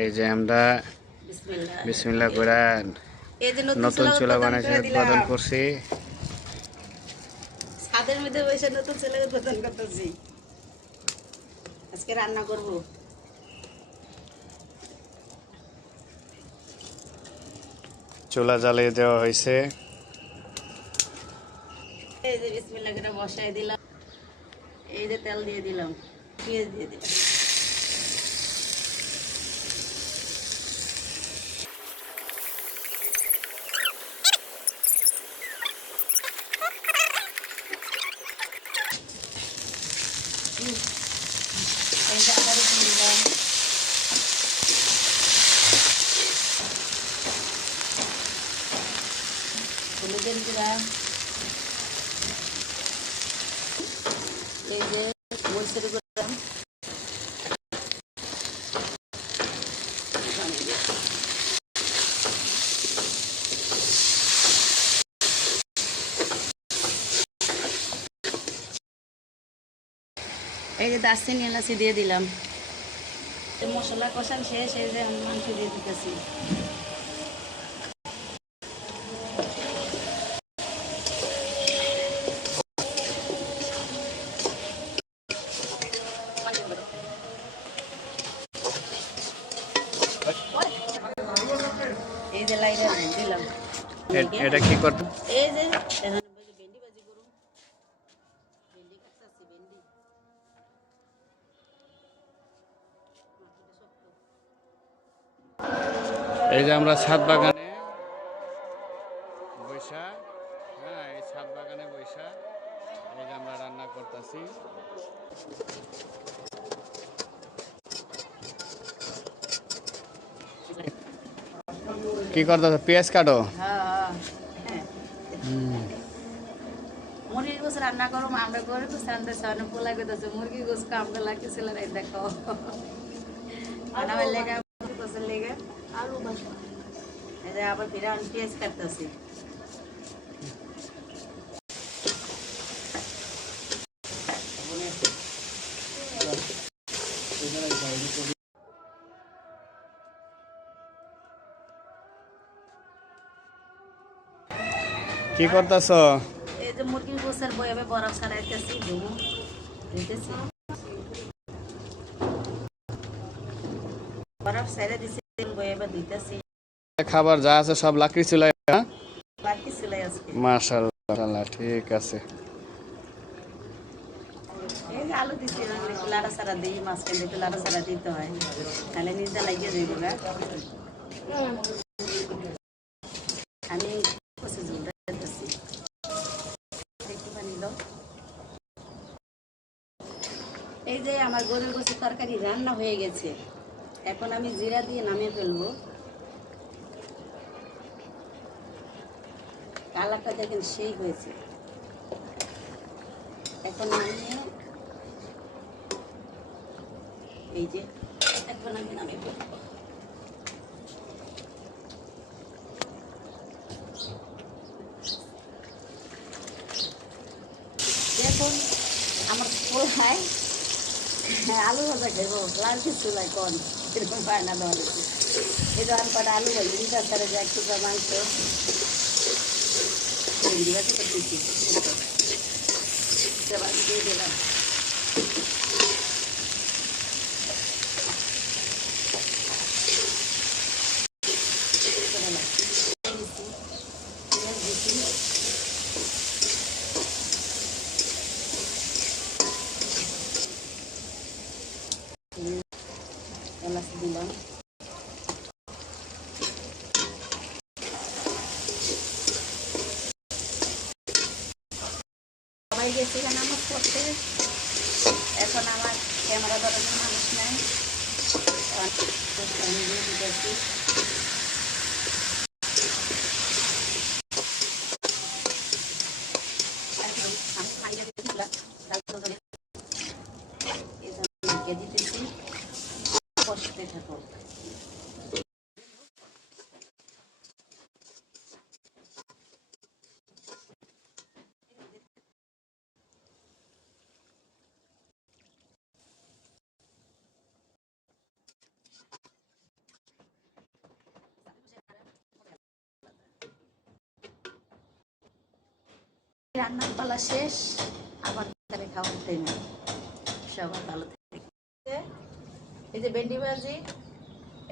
এই যে আমরা বিসমিল্লাহ বিসমিল্লাহ করে এই যে নতুন চুলা বানাইছে উদ্বোধন দিলাম করছি। ছাদের মধ্যে বসে নতুন চুলা উদ্বোধন করতেছি। আজকে রান্না করব। চুলা জ্বালিয়ে দেওয়া হয়েছে। এই যে বিসমিল্লাহ করে বসাই দিলাম। এই যে তেল দিয়ে দিলাম, পেঁয়াজ দিয়ে দিলাম। এই যে আদা রসুন দিলাম, হলুদের গুঁড়া, এই যে মরিচের গুঁড়া, এই যে দারচিনি এলাচি দিয়ে দিলাম। মশলা কষান শেষ, এই যে আমি মাংস দিয়ে দিতেছি। এই যে লাইটা দিলাম। এটা কি করতে? এই যে ভেন্ডি ভাজি করুন, ভেন্ডি কাটতেছি, ভেন্ডি এই যে আমরা ছাদ বাগানে বৈশা, হ্যাঁ এই ছাদ বাগানে বৈশা এই যে আমরা রান্না করতেছি। কি করতেছ? পেঁয়াজ কাটো। হ্যাঁ মুরগির গোস রান্না করো, আমরা করে তো সান্দে সামনে পোলা করতেছে মুরগির গোস কাম গলা কিছু নাই দেখো বানাবার লেগে গোসের লেগে আলু ভাজা। এই যে আবার ফিরে আমি পেঁয়াজ কাটতেছি। কি করতেছ? এই যে মুরগির গোসের বয়ামে বরফ ছাড়াইতেছি, দিতেছি বরফ ছাড়া দিছি, বয়ামে দিতেছি। খাবার যা আছে সব লাকড়ি চুলায়, হ্যাঁ? বাকি ছিল আজকে। মাশাআল্লাহ, ঠিক আছে। এই যে আলু দিচ্ছি, একটু লাড়া ছাড়া দিই, মাঝখানে একটু লাড়া ছাড়া দিতে হয়, তাহলে নিজে লাগিয়ে যাইব গা। আমি কষে ঝুলটা দিতেছি, একটু পানি দাও। এই যে আমার গরুর গোশত তরকারি রান্না হয়ে গেছে, এখন আমি জিরা দিয়ে নামিয়ে ফেলবো। কালারটা দেখেন সেই হয়েছে। এখন নামিয়ে এই যে এখন আমি নামিয়ে ফেলবো। দেখুন আমার পোলায় আলু ভাজা খাইব, লাল কিছু লাই কন এরকম বায়না দেওয়া হয়েছে। এই দোকান কটা আলু ভাজি দিতে তারা যে একটু মাংস ভেন্ডি ভাজি করতেছি, দিয়ে দিলাম। এলাচ দিলাম, সবাই গেছি এখানে আমার করতে। এখন আমার ক্যামেরা ধরার মানুষ নাই, আমি দিয়ে দিতেছি। দিতেছি কষতে থাকো। রান্নার পালা শেষ, আবার তাহলে খাওয়ার টাইম। সবাই ভালো থাকে। এই যে ভেন্ডি ভাজি,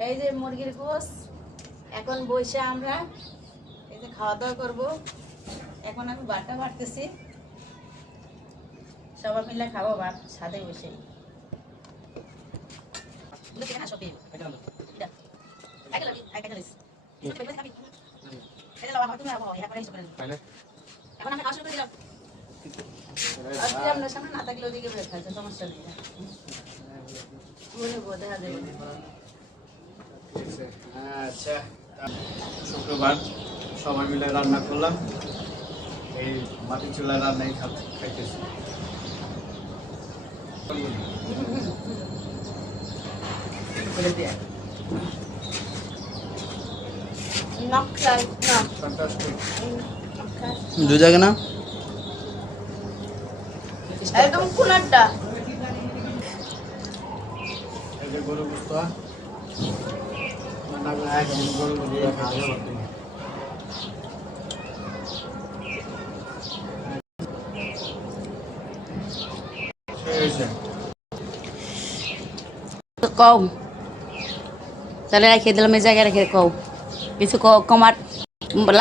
এই যে মুরগির গোশ, এখন বসে আমরা এই যে খাওয়া দাওয়া করবো। এখন আমি ভাতটা বাড়তেছি, সবাই মিলে খাবো ভাত সাথে বসে। এখন আমি খাওয়া শুরু করে দিলাম। আজকে আপনার সামনে না থাকলে ওদিকে বের খাইছে, সমস্যা নেই। বলবো দেখা যাবে। আচ্ছা, শুক্রবার সবাই মিলে রান্না করলাম, এই মাটি চুলায় রান্নাই খাইতেছি। Fantastic. দু জায়গা না একদম কুলারটা এই যে গরু গোশত, রান্না করে একদম গরু গোশত খাওয়া যাবে। কম তাহলে রেখে দিলাম, এই জায়গায় রেখে কও কিছু কমার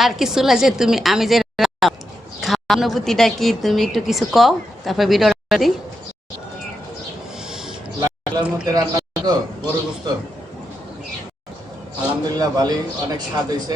আর কিছু লাগে তুমি, আমি যে খাওয়া অনুভূতিটা কি তুমি একটু কিছু কও, তারপর ভিডিওটা দিই। লাইলার মধ্যে রান্না তো গরু গোশত, আলহামদুলিল্লাহ ভালোই, অনেক স্বাদ হয়েছে।